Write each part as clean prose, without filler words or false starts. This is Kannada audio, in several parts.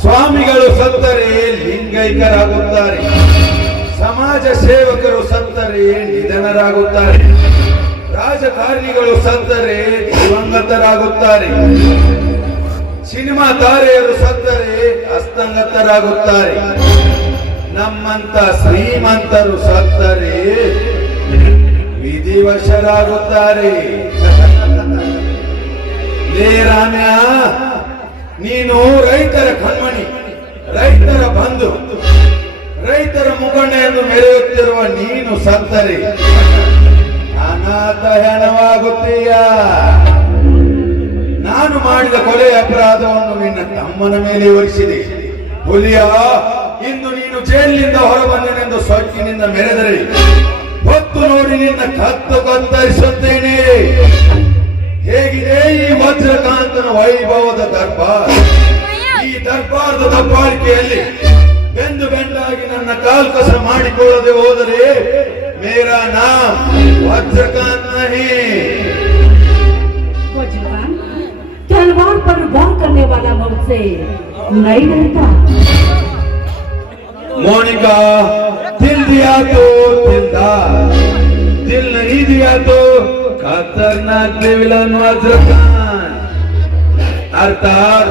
ಸ್ವಾಮಿಗಳು ಸತ್ತರೆ ಲಿಂಗೈಕ್ಯರಾಗುತ್ತಾರೆ, ಸಮಾಜ ಸೇವಕರು ಸತ್ತರೆ ನಿಧನರಾಗುತ್ತಾರೆ, ರಾಜಕಾರಣಿಗಳು ಸತ್ತರೆ ದಿವಂಗತರಾಗುತ್ತಾರೆ, ಸಿನಿಮಾ ತಾರೆಯರು ಸತ್ತರೆ ಅಸ್ತಂಗತರಾಗುತ್ತಾರೆ, ನಮ್ಮಂತ ಶ್ರೀಮಂತರು ಸತ್ತರೆ ವಿಧಿವಶರಾಗುತ್ತಾರೆ. ಲೇ ರಾಮ್ಯ, ನೀನು ರೈತರ ಕಣ್ಮಣಿ, ರೈತರ ಬಂಧು, ರೈತರ ಮುಖಂಡ ಎಂದು ಮೆರೆಯುತ್ತಿರುವ ನೀನು ಸತ್ತರೆ ಅನಾಥ ಹೆಣವಾಗುತ್ತೀಯ. ನಾನು ಮಾಡಿದ ಕೊಲೆ ಅಪರಾಧವನ್ನು ನಿನ್ನ ತಮ್ಮನ ಮೇಲೆ ಹೊರಿಸಿದೆ. ಹುಲಿಯ, ಇಂದು ನೀನು ಜೈಲಿನಿಂದ ಹೊರಬಂದನೆಂದು ಸೊಕ್ಕಿನಿಂದ ಮೆರೆದರೆ ಹೊತ್ತು ನೋಡಿ ನಿನ್ನ ಕತ್ತು ಕತ್ತರಿಸುತ್ತೇನೆ. ಹೇಗಿದೆ ಈ ವಜ್ರಕಾಂತನ ವೈಭವದ ದರ್ಬಾರ್? ಈ ದರ್ಬಾರದ ದಬ್ಬಾಳಿಕೆಯಲ್ಲಿ ಬೆಂದು ಬೆಂಡಾಗಿ ನನ್ನ ಕಾಲ್ಕಸ ಮಾಡಿಕೊಳ್ಳದೆ ಹೋದರೆ ಮೇರಾ ನಾಮ್ ವಜ್ರಕಾಂತ್ ನಹಿ. तलवार पर वार करने वाला मुझसे नहीं डरता। मोनिका, दिल दिया तो दिलदार, दिल नहीं दिया तो खतरनाक विलन वज्रकांत अर्थात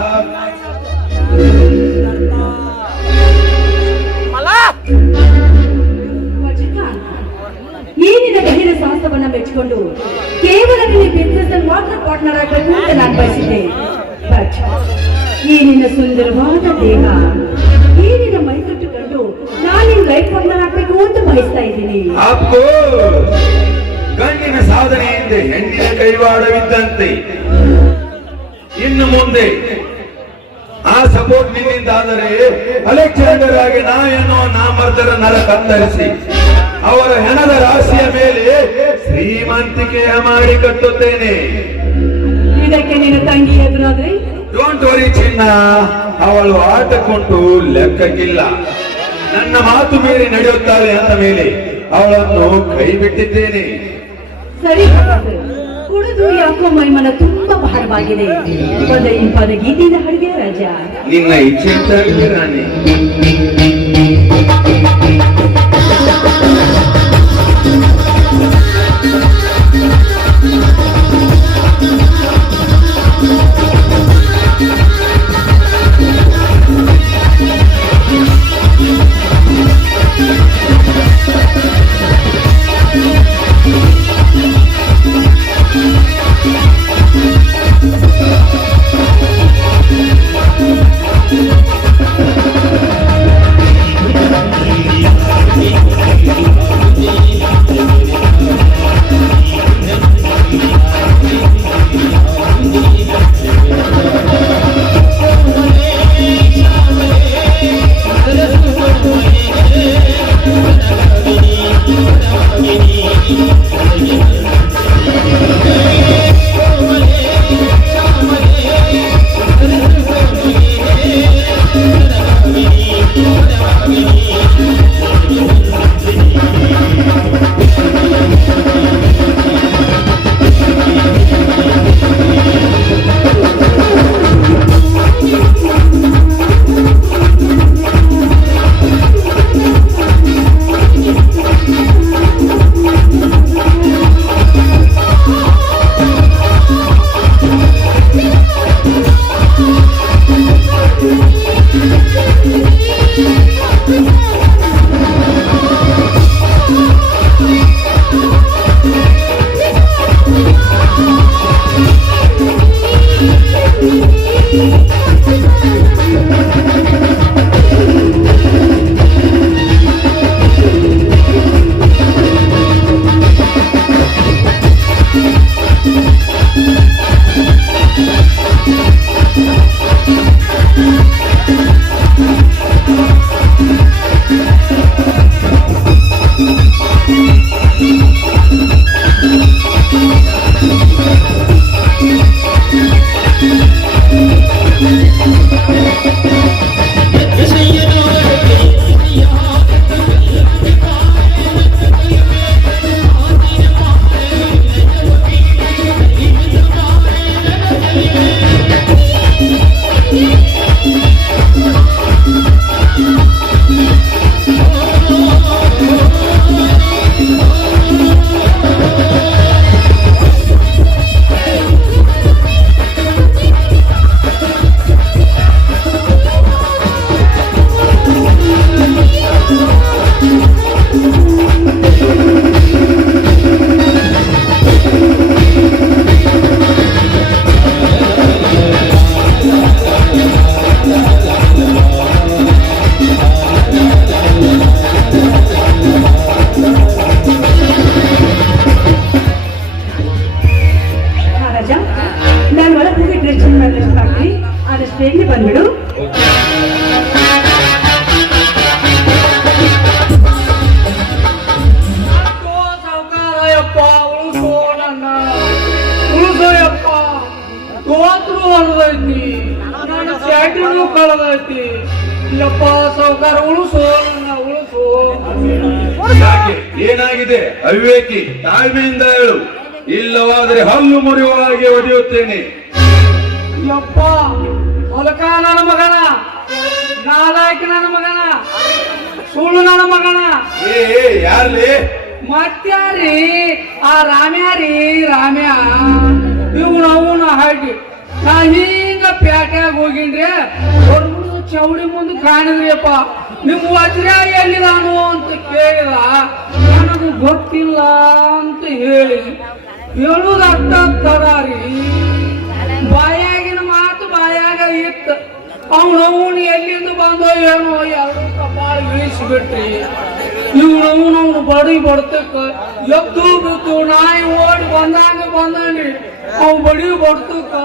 ಏನಿನ ಗಹಿರ ಸಾಹಸವನ್ನ ಮೆಚ್ಚಿಕೊಂಡು ಕೇವಲ ನಿನ್ನ ಬಿಸ್ನೆಸ್ ಮಾತ್ರ ಪಾರ್ಟ್ನರ್ ಆಗಬೇಕು ಅಂತ ನಾನು ಬಯಸಿದ್ದೆ. ಬಟ್ ಈ ನಿನ್ನ ಸುಂದರವಾದ ದೇಹ, ಈ ನಿನ್ನ ಮೈಕಟ್ಟು ಕಂಡು ನಾನು ನಿನ್ನ ಲೈಫ್ ಪಾರ್ಟ್ನರ್ ಆಗಬೇಕು ಅಂತ ಬಯಸ್ತಾ ಇದ್ದೀನಿ. ಗಂಡಿನ ಸಾಧನೆಯಿಂದ ಹೆಣ್ಣಿನ ಕೈವಾಡವಿದ್ದಂತೆ. ಇನ್ನು ಮುಂದೆ ಆ ಸಪೋರ್ಟ್ ನಿನ್ನಿಂದ ಆದರೆ ಅಲೆಕ್ಸಾಂಡರ್ ಆಗಿ ನಾವೇನೋ ನಾಮರ್ದರ ನರ ಕತ್ತರಿಸಿ ಅವರ ಹೆಣದ ರಾಶಿಯ ಮೇಲೆ ಶ್ರೀಮಂತಿಕೆಯ ಮಾಡಿ ಕಟ್ಟುತ್ತೇನೆ. ಇದಕ್ಕೆ ನಿನ್ನ ತಂಗಿ ಎದುರಾದ್ರೆ ಡೋಂಟ್ ವರಿ ಚಿನ್ನ, ಅವಳು ಆಟಕ್ಕುಂಟು ಲೆಕ್ಕಕ್ಕಿಲ್ಲ. ನನ್ನ ಮಾತು ಮೀರಿ ನಡೆಯುತ್ತಾಳೆ ಅಂದ ಮೇಲೆ ಅವಳನ್ನು ಕೈ ಬಿಟ್ಟಿದ್ದೇನೆ. ಸರಿ, ಕುಡಿದು ಯಾಕೋ ಮೈಮನ ತುಂಬಾ ಭಾರವಾಗಿದೆ. ಒಂದು ಇಂಪಾದ ಗೀತೆಯಿಂದ ಹಾಡಿದೆ ರಾಜ. ನಿನ್ನ ಇಚ್ಛೆ ರಾಣಿ. ಮಹಾರಾಜ, ನಾನು ಒಳಗೆ ಹೋಗಿ ಡ್ರೆಸ್ ಚೇಂಜ್ ಮಾಡಿದ್ರೆ ಮಾಡ್ತೀನಿ. ಆದಷ್ಟು ಬೇಗನೆ ಬಂದ್ಬಿಡು. ಸಾವುಕಾರಯ್ಯಪ್ಪ ಉಳಿಸೋ ನನ್ನ ಉಳಿಸೋಯಪ್ಪ. ತೋತ್ರು ಹೊಲದೈತಿ, ನನ್ನ ಚಾಟಿನೂ ಕಳೆದೈತಿ. ಯಪ್ಪ ಸಾವುಕಾರ ಉಳಿಸೋ ನನ್ನ ಉಳಿಸೋ. ಯಾಕೆ ಏನಾಗಿದೆ ಅವಿವೇಕಿ? ತಾಳ್ಮೆಯಿಂದ ಹೇಳು, ಇಲ್ಲವಾದರೆ ಹಲ್ಲು ಮುರಿಯುವ ಹಾಗೆ ಒಡೆಯುತ್ತೇನೆ. ಯಪ್ಪ ಹೊಲಕ ನನ್ನ ಮಗನ, ನಾಲಾಯಕ ನನ್ನ ಮಗನ, ಸುಳ್ಳು ನನ್ನ ಮಗನ. ಯಾರ್ಲಿ? ಮತ್ಯಾರಿ ಆ ರಾಮ್ಯಾರಿ ರಾಮ್ಯ ಇವನ ಹಾಕಿ ನಾ ಹಿಂಗ ಪ್ಯಾಟ್ಯಾಗ ಹೋಗಿನ್ರಿ. ಹೊರಗುಡು ಚೌಡಿ ಮುಂದೆ ಕಾಣಿದ್ರಿಯಪ್ಪ. ನಿಮ್ಮ ವಜ್ರ ಎಲ್ಲಿದಾನು ಅಂತ ಕೇಳಿದ. ನನಗೂ ಗೊತ್ತಿಲ್ಲ ಅಂತ ಹೇಳಿ ಹೇಳುದ ಅರ್ಥ ತರಾರಿ. ಬಾಯಾಗಿನ ಮಾತು ಬಾಯಾಗ ಇತ್ತು. ಅವನವನು ಎಲ್ಲಿಂದ ಬಂದೋ ಏನೋ ಎರಡು ಕಪಾಳ ಇಳಿಸಿಬಿಟ್ರಿ. ಇವನವನು ಬಡಿ ಬಡ್ತಕ್ಕ ಎದ್ದು ಬಿದ್ದು ನಾಯಿ ಓಡಿ ಬಂದಾನ್ರಿ. ಅವ್ ಬಡಿ ಬಡ್ತಕ್ಕ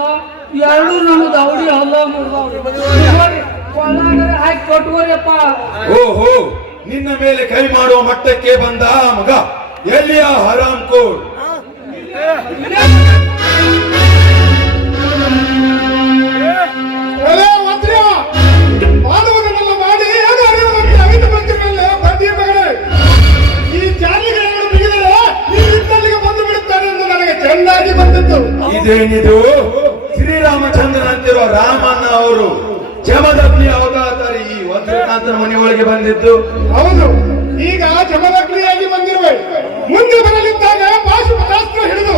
ಎರಡು ನನ್ನ ದೌಡಿ ಹಲ್ಲ ಮುರಿದವ್ರಿ. ಹಾಕಿ ಕೊಟ್ಕೋರಿಯಪ್ಪ. ಓಹೋ, ನಿನ್ನ ಮೇಲೆ ಕೈ ಮಾಡುವ ಮಟ್ಟಕ್ಕೆ ಬಂದ ಮಗ. ಎಲ್ಲಿಯ ಹರಾಮ್ ಕೋಡ್? ಮಾನವನನ್ನೆಲ್ಲ ಮಾಡಿ ಏನು ಅರಿಯುವಂತೆ ಅವಿತ ಮಂತ್ರಿಗಳೇ ಬಂದಿಯ ಮಗಳೇ. ಈ ಜಾಲಿಗಳನ್ನು ಬಿಗಿದರೆ ನೀವು ಇದ್ದಲ್ಲಿಗೆ ಬಂದು ಬಿಡುತ್ತಾರೆ ಎಂದು ನನಗೆ ಚೆನ್ನಾಗಿ ಬಂದಿತ್ತು. ಇದೇನಿದು? ಶ್ರೀರಾಮಚಂದ್ರನಂತಿರುವ ರಾಮಣ್ಣ ಅವರು ಜಮದಗ್ನಿ ಅವತಾರಿ ಈ ವಜ್ರಕಾಂತನ ಮನೆಯೊಳಗೆ ಬಂದಿದ್ದು. ಹೌದು, ಈಗ ಜಮದಗ್ನಿಯಾಗಿ ಬಂದಿರುವೆ. ಮುಂದೆ ಬರಲಿದ್ದಾಗ ಪಾಶುಪತಾಸ್ತ್ರ ಹಿಡಿದು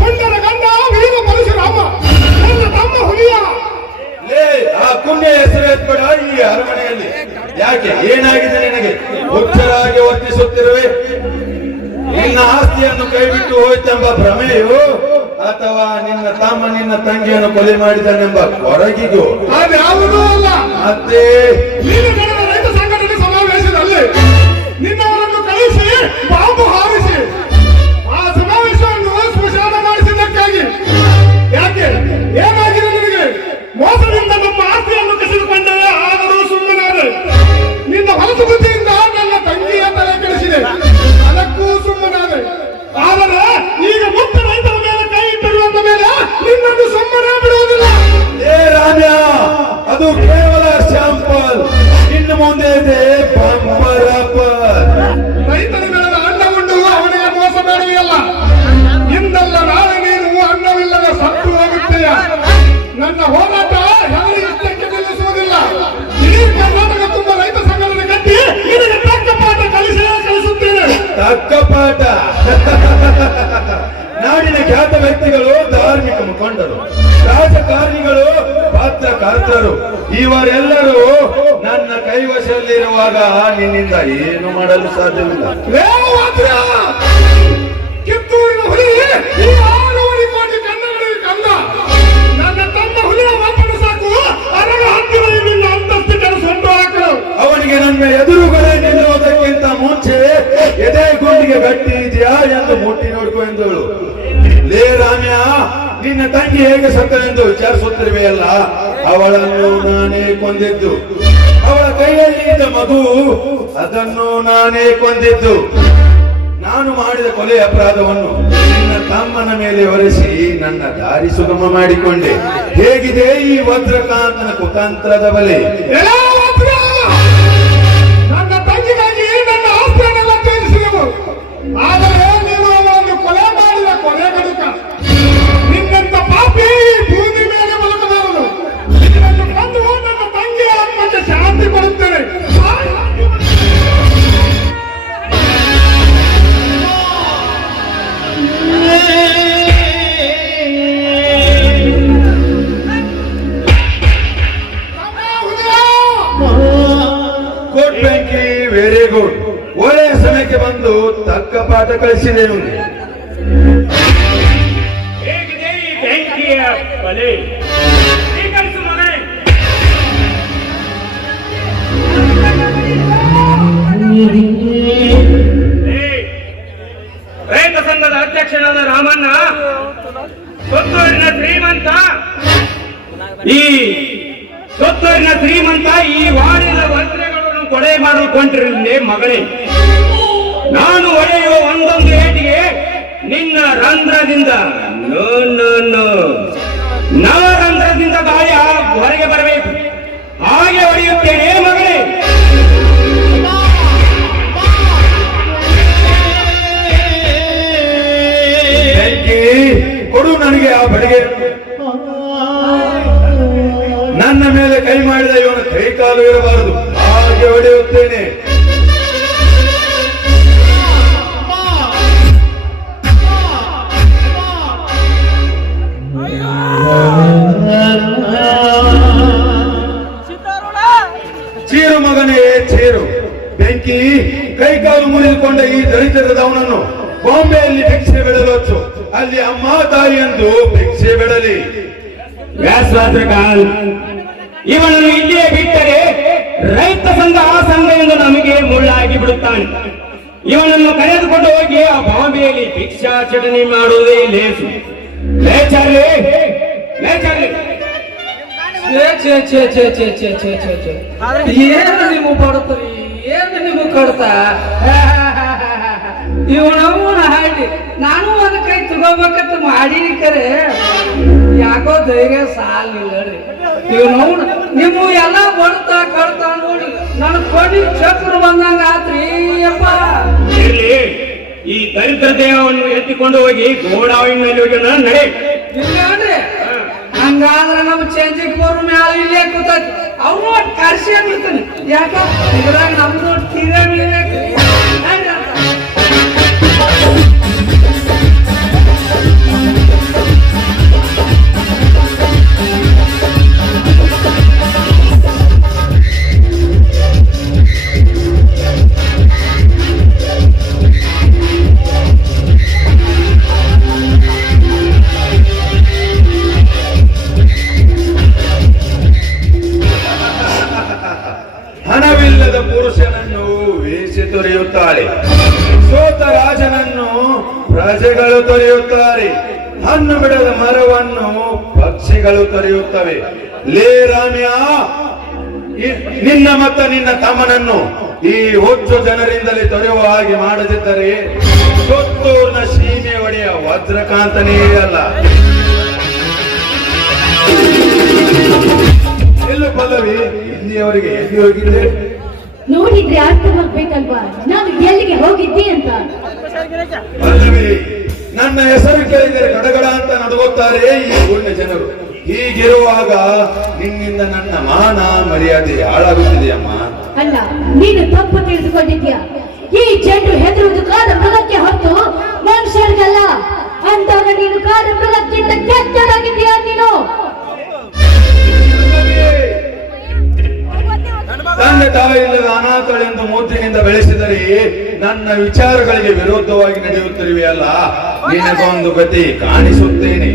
ಕೊಂಡರ ಗಂಡ ವೀರ ಪರಶುರಾಮ ನನ್ನ ತಮ್ಮ ಹುಲಿಯ. ಲೇ, ಆ ಪುಣ್ಯ ಹೆಸರು ಎತ್ಬೇಡ ಈ ಅರಮನೆಯಲ್ಲಿ. ಯಾಕೆ ಏನಾಗಿದೆ ನಿನಗೆ? ಹುಚ್ಚರಾಗಿ ವರ್ತಿಸುತ್ತಿರುವೆ. ನಿನ್ನ ಆಸ್ತಿಯನ್ನು ಕೈಬಿಟ್ಟು ಹೋಯ್ತೆಂಬ ಭ್ರಮೆಯು, ಅಥವಾ ನಿನ್ನ ತಮ್ಮ ನಿನ್ನ ತಂಗಿಯನ್ನು ಕೊಲೆ ಮಾಡಿದನೆಂಬ ಕೊರಗಿಗೂ? ಅದ್ಯಾವುದೂ ಅಲ್ಲ. ಮತ್ತೆ ನೀನು ನಡೆದ ರೈತ ಸಂಘಟನೆ ಸಮಾವೇಶದಲ್ಲಿ ನಿನ್ನವರನ್ನು ಕಳಿಸಿ ಬಾಂಬು ಹಾರಿಸಿ ಆ ಸಮಾವೇಶವನ್ನು ಸ್ಮಶಾನ ಮಾಡಿಸಿದ್ದಕ್ಕಾಗಿ. ಯಾಕೆ ಏನಾಗಿದೆ ನಿನಗೆ? ಮೋಸದಿಂದ ನಮ್ಮ ಆಸ್ತಿಯನ್ನು ಕಸಿದುಕೊಂಡೆ, ಆದರೂ ಸುಮ್ಮನಾದೆ. ನಿನ್ನ ಹೊಲಸು ಬುದ್ಧಿಯಿಂದ ನನ್ನ ತಂಗಿಯ ತಲೆ ಕೆಡಿಸಿದೆ, ಅದಕ್ಕೂ ಸುಮ್ಮನಾದೆ. ಆದರೆ ಈಗ ಮುಕ್ತ ರೈತರ ಮೇಲೆ ಕೈ ಇಟ್ಟಿರುವಂತ ಮೇಲೆ ನಿನ್ನನ್ನು ಸುಮ್ಮನೆ ಬಿಡುವುದಿಲ್ಲ. ಏ ರಾಮ್ಯ, ಅದು ಕೇವಲ ಶಾಂಪಲ್. ಇನ್ನು ಮುಂದೆ ಇದೆ ಬಂಪರ್ ಆಫರ್. ರೈತರ ಬೆಳೆದ ಅನ್ನ ಉಂಡು ಅವನಿಗೆ ಮೋಸ ಬೇಡವೆಯಲ್ಲ. ಇಂದಲ್ಲ ನಾಳೆ ನೀನು ಅನ್ನವಿಲ್ಲದ ಸತ್ತು ಹೋಗುತ್ತೀಯ. ನನ್ನ ಹೋರಾಟ ಯಾರು ಇಷ್ಟಕ್ಕೆ ನಿಲ್ಲಿಸುವುದಿಲ್ಲ. ಇಡೀ ಕರ್ನಾಟಕ ತುಂಬ ರೈತ ಸಂಘಟನೆ ಕಟ್ಟಿ ನಿನಗೆ ತಕ್ಕ ಪಾಠ ಕಲಿಸುತ್ತೇನೆ. ತಕ್ಕ ಪಾಠ? ನಾಡಿನ ಖ್ಯಾತ ವ್ಯಕ್ತಿಗಳು, ಧಾರ್ಮಿಕ ಮುಖಂಡರು, ರಾಜಕಾರಣಿಗಳು, ಪತ್ರಕರ್ತರು ಇವರೆಲ್ಲರೂ ನನ್ನ ಕೈವಶದಲ್ಲಿರುವಾಗ ನಿನ್ನಿಂದ ಏನು ಮಾಡಲು ಸಾಧ್ಯವಿಲ್ಲ. ಕಿತ್ತೂರಿನ ಹುಲಿ ಈ 6 ಕೋಟಿ ಕನ್ನಡಿಗರಿಗೆ ಕಂದ. ನನ್ನ ತಮ್ಮ ಹುಲಿಯ ಮಾತನ್ನು ಸಾಕು ಅರಗ ಹತ್ತಿರ ನಿನ್ನ ಅಂತಸ್ತು ಕೆಲಸವನ್ನು ಹಾಕಲು. ಅವನಿಗೆ ನನ್ನ ಎದುರುಗಡೆ ನಿಲ್ಲುವುದಕ್ಕಿಂತ ಮುಂಚೆ ಎದೆ ಗುಂಡಿಗೆ ಗಟ್ಟಿ ಇದೆಯಾ ಎಂದು ಮುಟ್ಟಿ ನೋಡ್ಕೊ ಎಂದಳು. ಲೇ ರಾಮ್ಯ, ನಿನ್ನ ತಂಗಿ ಹೇಗೆ ಸತ್ತನೆಂದು ವಿಚಾರಿಸುತ್ತಿರುವೆಯಲ್ಲ, ಅವಳನ್ನು ನಾನೇ ಕೊಂದಿದ್ದು. ಅವಳ ಕೈಯಲ್ಲಿ ಇದ್ದ ಮಗು, ಅದನ್ನು ನಾನೇ ಕೊಂದಿದ್ದು. ನಾನು ಮಾಡಿದ ಕೊಲೆ ಅಪರಾಧವನ್ನು ನಿನ್ನ ತಮ್ಮನ ಮೇಲೆ ಹೊರಿಸಿ ನನ್ನ ದಾರಿ ಸುಗಮ ಮಾಡಿಕೊಂಡೆ. ಹೇಗಿದೆ ಈ ವಜ್ರಕಾಂತನ ಕುತಂತ್ರದ ಬಲೆ? ಎಲಾ ವಜ್ರ! ನನ್ನ ತಂಗಿಗಾಗಿ ನನ್ನ ಆಸ್ತಿಯನ್ನೆಲ್ಲ ತ್ಯಜಿಸಿದೆವು. ಆದರೆ ನೀನು ಒಂದು ಕೊಲೆ ಮಾಡಿದ ಕೊಲೆಗಡುಕ. ನಿನ್ನಂತ ಪಾಪಿ ಭೂಮಿ ಮೇಲೆ ಬದುಕಬಾರದು. ನಿನ್ನನ್ನು ಕೊಂದು ನನ್ನ ತಂಗಿಯ ಆತ್ಮಕ್ಕೆ ಶಾಂತಿ ಕೊಡುತ್ತೇನೆ. ಗುಡ್ ಬೆಂಕಿ, ವೆರಿ ಗುಡ್. ಒಳ್ಳೆಯ ಸಮಯಕ್ಕೆ ಬಂದು ತಕ್ಕ ಪಾಠ ಕಳಿಸಿದೆನು. ಹೇಗಿದೆ ಈ ಬೆಂಕಿಯ ಬಲೆ? ಸ್ವೀಕರಿಸು ಮಗನೇ. ರೈತ ಸಂಘದ ಅಧ್ಯಕ್ಷನಾದ ರಾಮಣ್ಣ ಸೊತ್ತೂರಿನ ಶ್ರೀಮಂತ ಈ ವಾಡಿದ ವಜ್ರಗಳನ್ನು ಕೊಡೆ ಮಾಡಿಕೊಂಡಿರಲಿ ಮಗಳೇ. ನಾನು ಹೊಡೆಯುವ ಒಂದೊಂದು ಏಟಿಗೆ ನಿನ್ನ ರಂಧ್ರದಿಂದ ನವರಂಧ್ರದಿಂದ ಗಾಯ ಹೊರಗೆ ಬರಬೇಕು. ಹಾಗೆ ಹೊಡೆಯುತ್ತೇನೆ ಮಗಳೇ. ಕೊಡು ನನಗೆ ಆ ಬಡಿಗೆ. ನನ್ನ ಮೇಲೆ ಕೈ ಮಾಡಿದ ಇವನ ಕೈ ಕಾಲು ಇರಬಾರದು. ಹಾಗೆ ಹೊಡೆಯುತ್ತೇನೆ. ಚೀರು ಮಗನೇ ಚೀರು. ಬೆಂಕಿ, ಕೈ ಕಾಲು ಮುರಿದುಕೊಂಡ ಈ ದರಿದ್ರದವನನ್ನು ಬಾಂಬೆಯಲ್ಲಿ ಭಿಕ್ಷೆ ಬಿಡಲು ಹಚ್ಚು. ಅಲ್ಲಿ ಅಮ್ಮ ತಾಯಿ ಎಂದು ಭಿಕ್ಷೆ ಬಿಡಲಿ. ವ್ಯಾಸರಾಜಕಾಲ್ ಇವನನ್ನು ಇಲ್ಲಿಯೇ ಬಿಟ್ಟರೆ ರೈತ ಸಂಘ ಆ ಸಂಘ ಎಂದು ನಮಗೆ ಮುಳ್ಳಾಗಿ ಬಿಡುತ್ತಾನೆ. ಇವನನ್ನು ಕರೆದುಕೊಂಡು ಹೋಗಿ ಆ ಬಾಂಬೆಯಲ್ಲಿ ಭಿಕ್ಷಾಚರಣೆ ಮಾಡುವುದೇ ಲೇಸು. ಲೇಚಾರ್ಲಿ ಲೇಚಾರ್ಲಿ. ಏನು ನಿಮಗೆ ಬಡುತ್ತೀರಿ? ಏನು ನಿಮಗೆ ಕಡ್ತಾ? ಇವನವನ ಹಾಡಿ ನಾನು ಒಂದು ಕೈ ತಗೋಬೇಕಂತ ಮಾಡೀನಿ. ಕರೆ ಯಾಕೋ ಧೈರ್ಯ ಸಾಲಿಲ್ಲ ರೀ. ಇವನವನ ನಿಮ್ಮ ಎಲ್ಲ ಬಡ್ತಾ ಕಡ್ತಾ ನೋಡಿ ನನ್ನ ಕೊಡಿ ಚಕ್ರ ಬಂದಂಗ ಆತ್ರಿ ಅಪ್ಪ. ಇಲ್ಲಿ ಈ ದರಿದ್ರ ದೇಹವನ್ನು ಎತ್ತಿಕೊಂಡು ಹೋಗಿ ಗೋಡಾವಿನಲ್ಲಿ ಹೋಗಿ ನಡೆ. ಇಲ್ಲಾನ್ರಿ ಹಂಗಾದ್ರೆ ನಮ್ಮ ಚೇಂಜಿಗೆ ಬರೋ ಮ್ಯಾಲ ಇಲ್ಲೇ ಕೂತೈತಿ. ಅವ್ನು ಕರ್ಸಿ ಬಿಡ್ತಾನೆ. ಯಾಕ ಇದ್ರಾಗ ನಮ್ದು ತೀರಾ ಬೀಳ್ಬೇಕು. ಹಣವಿಲ್ಲದ ಪುರುಷನನ್ನು ವೇಷ ತೊರೆಯುತ್ತಾಳೆ. ಸೋತ ರಾಜನನ್ನು ಪ್ರಜೆಗಳು ತೊರೆಯುತ್ತಾರೆ. ಹಣ್ಣು ಬಿಡದ ಮರವನ್ನು ಪಕ್ಷಿಗಳು ತೊರೆಯುತ್ತವೆ. ಲೇ ರಾಮ್ಯ, ನಿನ್ನ ಮತ್ತು ನಿನ್ನ ತಮ್ಮನನ್ನು ಈ ಹುಚ್ಚು ಜನರಿಂದಲೇ ತೊರೆಯುವ ಹಾಗೆ ಮಾಡದಿದ್ದರೆ ಸೊತ್ತೂರ್ನ ಸೀಮೆ ಒಡೆಯ ವಜ್ರಕಾಂತನೇ ಅಲ್ಲ. ಎಲ್ಲೂ ಪಲ್ಲವಿ, ಇಲ್ಲಿಯವರೆಗೆ ಎಲ್ಲಿ ಹೋಗಿದ್ದೆ? ನೋಡಿದ್ರೆ ಅರ್ಥವಾಗ್ಬೇಕಲ್ವಾ ನಾನು ಎಲ್ಲಿಗೆ ಹೋಗಿದ್ದೆ ಅಂತ. ಪಲ್ಲವಿ, ನನ್ನ ಹೆಸರು ಕೇಳಿದರೆ ಗಡಗಡ ಅಂತ ನಡುಗುತ್ತಾರೆ ಈ ಪುಣ್ಯ ಜನರು. ಹೀಗಿರುವಾಗ ನಿನ್ನಿಂದ ನನ್ನ ಮಾನ ಮರ್ಯಾದೆ ಹಾಳಾಗುತ್ತಿದೆಯಮ್ಮ. ಅಲ್ಲ, ನೀನು ತಪ್ಪು ತಿಳಿದುಕೊಂಡಿದ್ಯಾ. ಈ ಜನರು ಹೆದರುವುದು ಕಾದ ಮೃಗಕ್ಕೆ ಹೊತ್ತು ಮನುಷ್ಯರಿಗಲ್ಲ. ಅಂದಾಗ ನೀನು ಕಾದ ಮೃಗಕ್ಕಿಂತ ಕೆಟ್ಟದಾಗಿದ್ದೀಯಾ ನೀನು. ತಂದೆ ತಾಯಿ ಇಲ್ಲದ ಅನಾಥಳೆಂದು ಮೂರ್ತಿನಿಂದ ಬೆಳೆಸಿದರೆ ನನ್ನ ವಿಚಾರಗಳಿಗೆ ವಿರೋಧವಾಗಿ ನಡೆಯುತ್ತಿರುವೆ ಅಲ್ಲ. ನಿನಗೊಂದು ಗತಿ ಕಾಣಿಸುತ್ತೇನೆ.